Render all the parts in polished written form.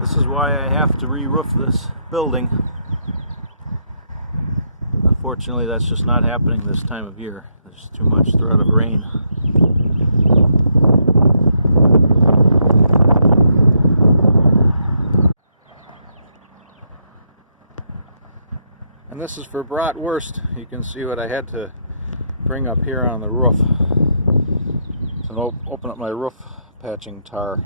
This is why I have to re-roof this building. Unfortunately, that's just not happening this time of year. There's too much threat of rain. And this is for bratwurst. You can see what I had to bring up here on the roof to open up my roof patching tar.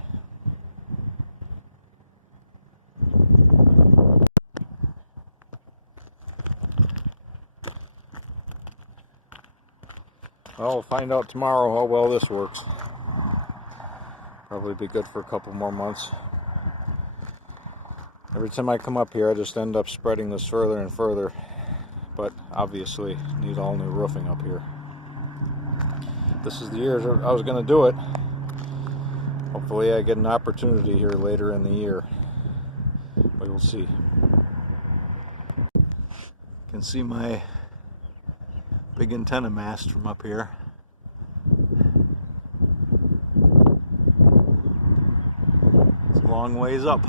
Well, we'll find out tomorrow how well this works. Probably be good for a couple more months. Every time I come up here, I just end up spreading this further and further. But obviously, need all new roofing up here. This is the year I was going to do it. Hopefully I get an opportunity here later in the year. We will see. You can see my big antenna mast from up here. It's a long ways up.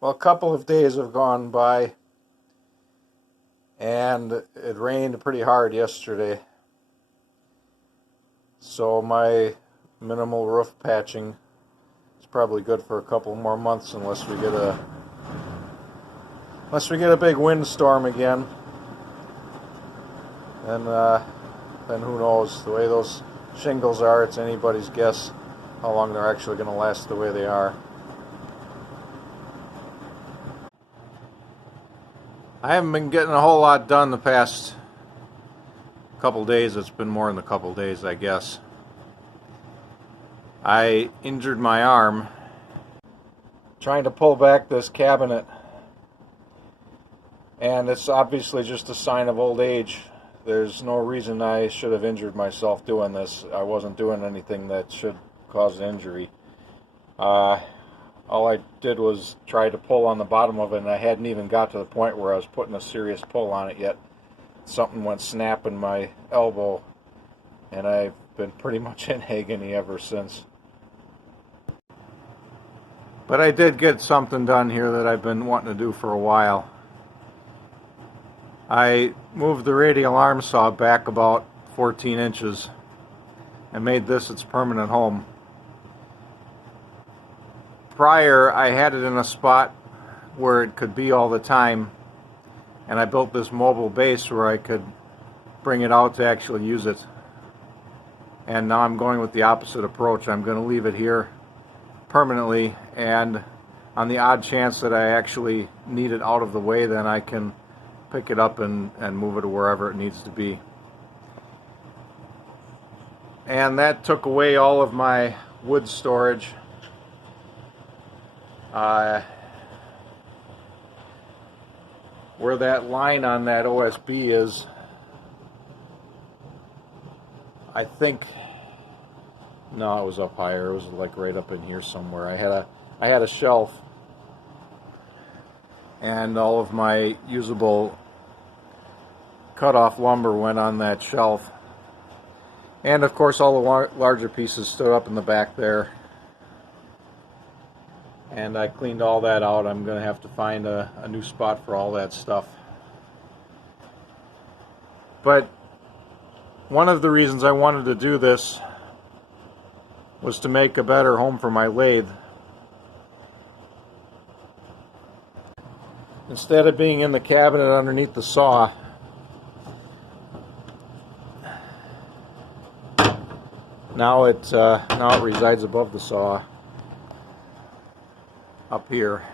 Well, a couple of days have gone by, and it rained pretty hard yesterday. So my minimal roof patching is probably good for a couple more months unless we get a big windstorm again. And then who knows? The way those shingles are, it's anybody's guess how long they're actually going to last the way they are. I haven't been getting a whole lot done the past couple days. It's been more than a couple days, I guess. I injured my arm trying to pull back this cabinet, and it's obviously just a sign of old age. There's no reason I should have injured myself doing this. I wasn't doing anything that should cause an injury. All I did was try to pull on the bottom of it, and I hadn't even got to the point where I was putting a serious pull on it yet. Something went snap in my elbow, and I've been pretty much in agony ever since. But I did get something done here that I've been wanting to do for a while. I moved the radial arm saw back about 14 inches and made this its permanent home. Prior, I had it in a spot where it could be all the time, and I built this mobile base where I could bring it out to actually use it. And now I'm going with the opposite approach. I'm going to leave it here permanently, and on the odd chance that I actually need it out of the way, then I can pick it up and move it to wherever it needs to be. And that took away all of my wood storage. Where that line on that OSB is, I think, no, it was up higher. It was like right up in here somewhere. I had a shelf, and all of my usable cut-off lumber went on that shelf. And of course all the larger pieces stood up in the back there. And I cleaned all that out. I'm going to have to find a new spot for all that stuff. But one of the reasons I wanted to do this was to make a better home for my lathe. Instead of being in the cabinet underneath the saw, now it resides above the saw, up here.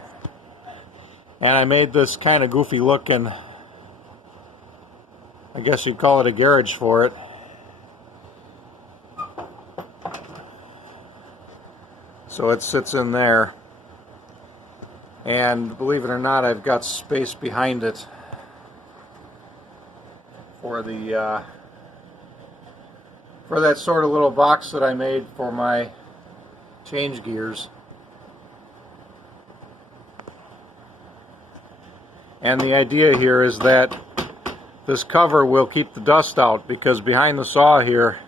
And I made this kind of goofy looking, I guess you'd call it a garage for it. So it sits in there, and believe it or not, I've got space behind it for the for that sort of little box that I made for my change gears. And the idea here is that this cover will keep the dust out, because behind the saw here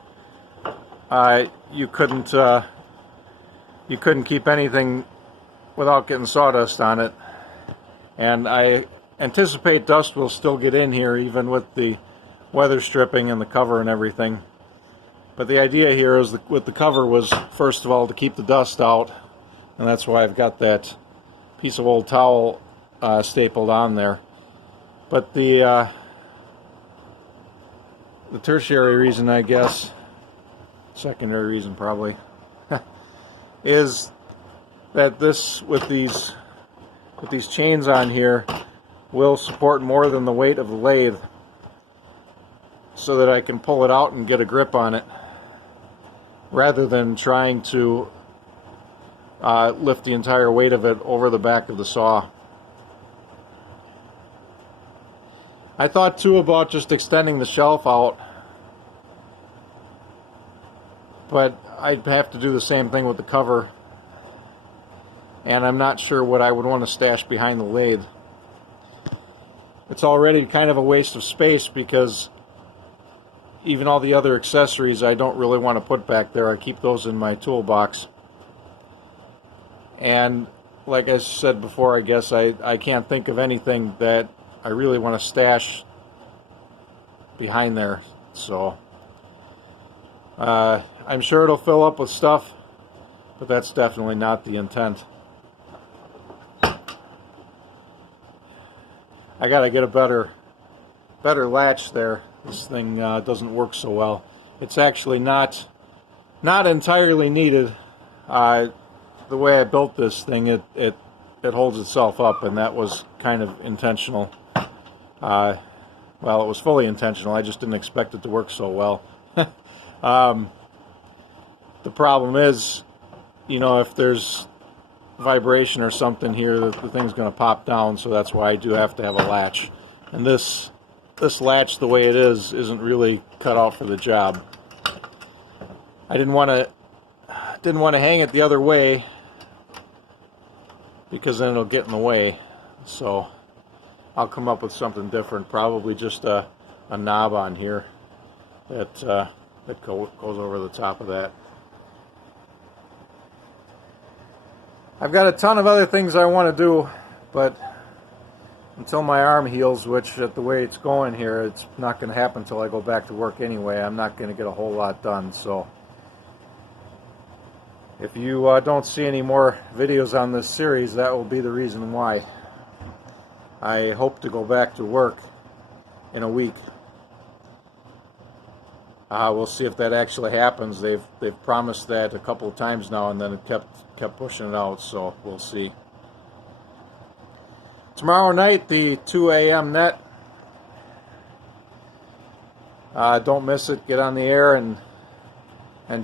you couldn't keep anything without getting sawdust on it. And I anticipate dust will still get in here even with the weather stripping and the cover and everything. But the idea here is with the cover was, first of all, to keep the dust out, and that's why I've got that piece of old towel stapled on there. But the tertiary reason, I guess, secondary reason probably, is that this, with these chains on here, will support more than the weight of the lathe, so that I can pull it out and get a grip on it, rather than trying to lift the entire weight of it over the back of the saw. I thought too about just extending the shelf out, but I'd have to do the same thing with the cover, and I'm not sure what I would want to stash behind the lathe. It's already kind of a waste of space, because even all the other accessories I don't really want to put back there. I keep those in my toolbox. And like I said before, I guess I can't think of anything that I really want to stash behind there. So I'm sure it'll fill up with stuff, but that's definitely not the intent. I gotta get a better latch there. This thing doesn't work so well. It's actually not entirely needed. The way I built this thing, it holds itself up, and that was kind of intentional. Well, it was fully intentional. I just didn't expect it to work so well. The problem is, you know, if there's vibration or something here, the thing's going to pop down, so that's why I do have to have a latch. And this latch, the way it is, isn't really cut out for the job. I didn't want to hang it the other way, because then it'll get in the way. So I'll come up with something different, probably just a knob on here that goes over the top of that. I've got a ton of other things I want to do, but until my arm heals, which at the way it's going here, it's not going to happen until I go back to work anyway. I'm not going to get a whole lot done. So if you don't see any more videos on this series, that will be the reason why. I hope to go back to work in a week. We'll see if that actually happens. They've promised that a couple of times now, and then it kept pushing it out, so we'll see. Tomorrow night, the 2 a.m. net. Don't miss it. Get on the air and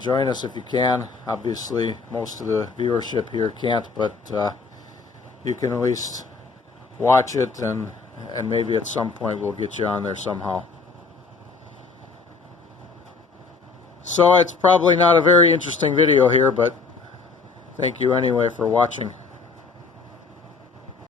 join us if you can. Obviously, most of the viewership here can't, but you can at least watch it, and maybe at some point we'll get you on there somehow. So it's probably not a very interesting video here, but thank you anyway for watching.